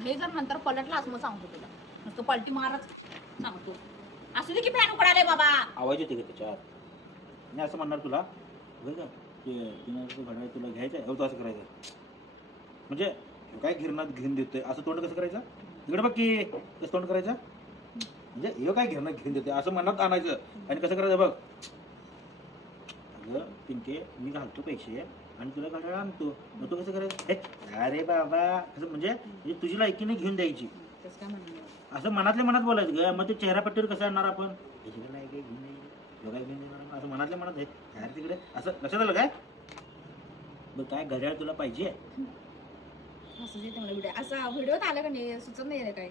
हे जर नंतर पलटलास मग सांगतो तुला नुसतं पलटी मारच सांगतो असू दे की फॅन उकडाले बाबा आवाज येते का त्याच्यात मी असं म्हणणार तुला बरं का ते 3000 घड्याळ तुला घ्यायचं आहे तो असं करायचं म्हणजे काय गिरणात घेऊन देतोय असं तोंड कसं करायचं तिकडे बघ की कसं तोंड करायचं म्हणजे हे काय गिरणात घेऊन देतोय असं मनात आणायचं आणि कसं करायचं बघ अगं पिंके मी घालतो पैसे आणि तुला घड्याळ आणतो मग तू कसं करायचं अरे बाबा असं म्हणजे तुझी लायकीने घेऊन द्यायची असं मनातल्या मनात बोलायचं ग मग ते चेहऱ्यापट्टीवर कसं आणणार आपण ह्याच्याकडे नाही काय घेऊन नाही काय घेऊन देणार असं मनातल्या मनात आहे बाहेर तिकडे असं लक्षात आलं काय मग काय घड्याळ तुला पाहिजे असा व्हिडिओत आलं का नाही सुचत नाही काय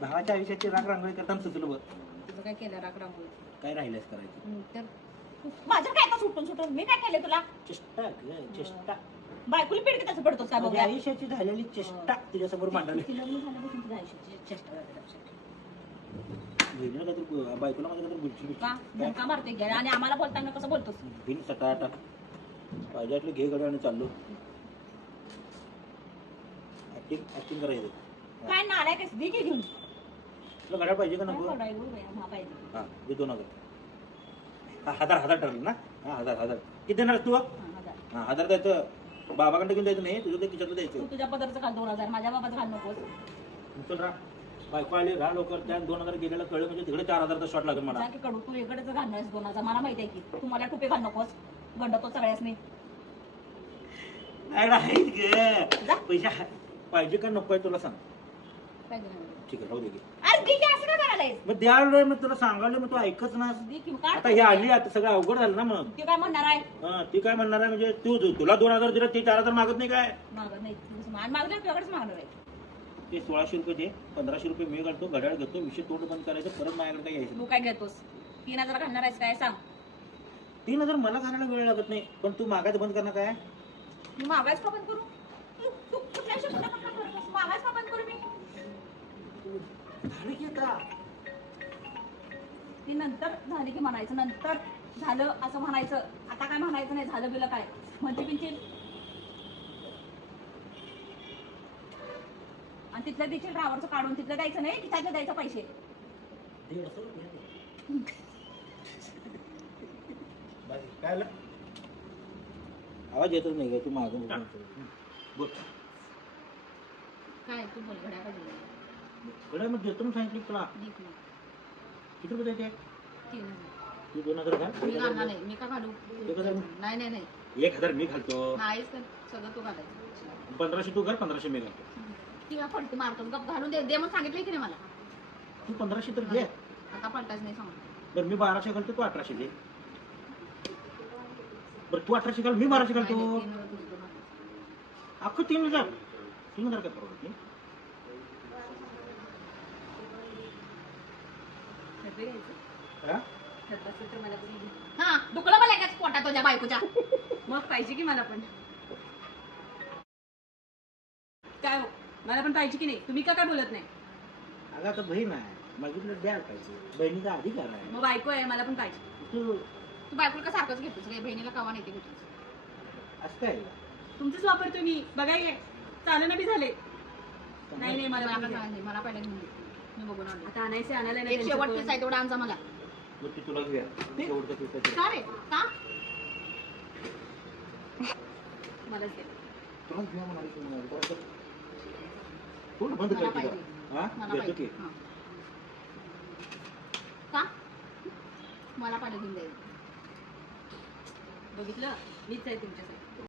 भावाच्या आयुष्याची राग रांगोळी करताना सुचलं बघ तुझं काय केलं राग रांगोळी काय राहिलंच करायचं तर माझं काय सुटून सुटून मी काय केलं तुला चेष्टा चेष्टा बायकोला पेड कसं पडतो काय बघ आयुष्याची झालेली चेष्टा तुझ्यासमोर मांडली लग्न झाल्यापासून तुझ्या आयुष्याची चेष्टा बायकोला माझ्या काहीतरी बोलशील का मारते घ्या आणि आम्हाला बोलताना कसं बोलतोस बिन सटाटा पाहिजे आपलं घे गड्या आणि चाललो ऍक्टिंग करायचं काय नालाय कस दे की घेऊन तुला घड्याळ पाहिजे का नको पाहिजे हा दे 2000 हजार ठरलं ना हा हजार किती देणार तू हा 1000 द्यायचं बाबाकडे घेऊन द्यायचं नाही तुझं खिशातलं द्यायचं तुझ्या पदरचं घाल 2000 माझ्या बाबाचं घाल नकोस चल राहा बायको आली राहा लवकर त्या 2000 गेलेला कळलं म्हणजे तिकडे 4000चा शॉट लागेल मला कडू तू इकडेच घालणार 2000 मला माहिती आहे की तू मला टुपे घाल नकोस गंडतो सगळ्यासनी पैसा पाहिजे का नको तुला सांग ठीक आहे राहू दे मग द्यायला मग तुला सांगायला मग तू ऐकच ना आता हे आली आता सगळं अवघड झालं ना मग ती काय म्हणणार आहे ती काय म्हणणार आहे म्हणजे तू तुला 2000 दिला ते 4000 मागत नाही काय मागत नाही मागल्या तुझ्याकडेच मागणार आहे ते 1600 रुपये दे 1500 रुपये मी घालतो घड्याळ घेतो विषय तोंड बंद करायचं परत माझ्याकडे काय घ्यायचं तू काय घेतोस 3000 घालणार आहेस काय सांग 3000 मला घालायला वेळ लागत नाही पण तू मागायचं बंद करणार काय मी मागायच का बंद करू तू कुठल्या शब्दाला मागायच का बंद करू मी झालं की आता ती नंतर झाली की म्हणायचं नंतर झालं असं म्हणायचं आता काय म्हणायचं नाही झालं बिलं काय म्हणते पिंचील आणि तिथल्या देखील ड्रायव्हरचं काढून तिथलं द्यायचं नाही तिथल्या द्यायचं पैसे काय आवाज येतच नाही तू मागून बोल काय तू बोल घड्या का घड्याळ मग देतो म्हणून सांगितलं तुला किती रुपये द्यायचे 3000 तू 2000 घाल मी घालणार नाही मी का घालू 1000 नाही नाही नाही 1000 मी घालतो नाहीच तर सगळं तू घालायचं 1500 तू घाल 1500 मी घालतो ती पलटी मारतो गप घालून दे म्हणून सांगितलं की नाही मला तू 1500 तर घे आता पलटाच नाही सांग बरं मी 1200 घालतो तू 1800 दे बरं तू 1800 घाल मी 1200 घालतो अख्खं 3000 काय परवडत नाही हा दुखलं मला काय पोटात तुझ्या बायकोच्या मग पाहिजे की मला पण काय हो मला पण पाहिजे की नाही तुम्ही का काय बोलत नाही अगं आता बहीण आहे मागितलं द्यायला पाहिजे बहिणीचा अधिकार आहे मग बायको आहे मला पण पाहिजे तू बायकोला का सारखंच घेतोस रे बहिणीला कवा नाही ते घेतोस असं काय तुमचंच वापरतो मी बघाय चालना बी झाले नाही मला मला पहिला घेऊन मी बघून आता आणायचे आणायला नाही शेवटचीच आहे तेवढा आमचा मला तुला घेऊया का रे का मलाच दे तुला घेऊया म्हणाली कोण बंद करते देतो की का मला पाहिलं घेऊन द्यायचं बघितलं मीच आहे तुमच्यासाठी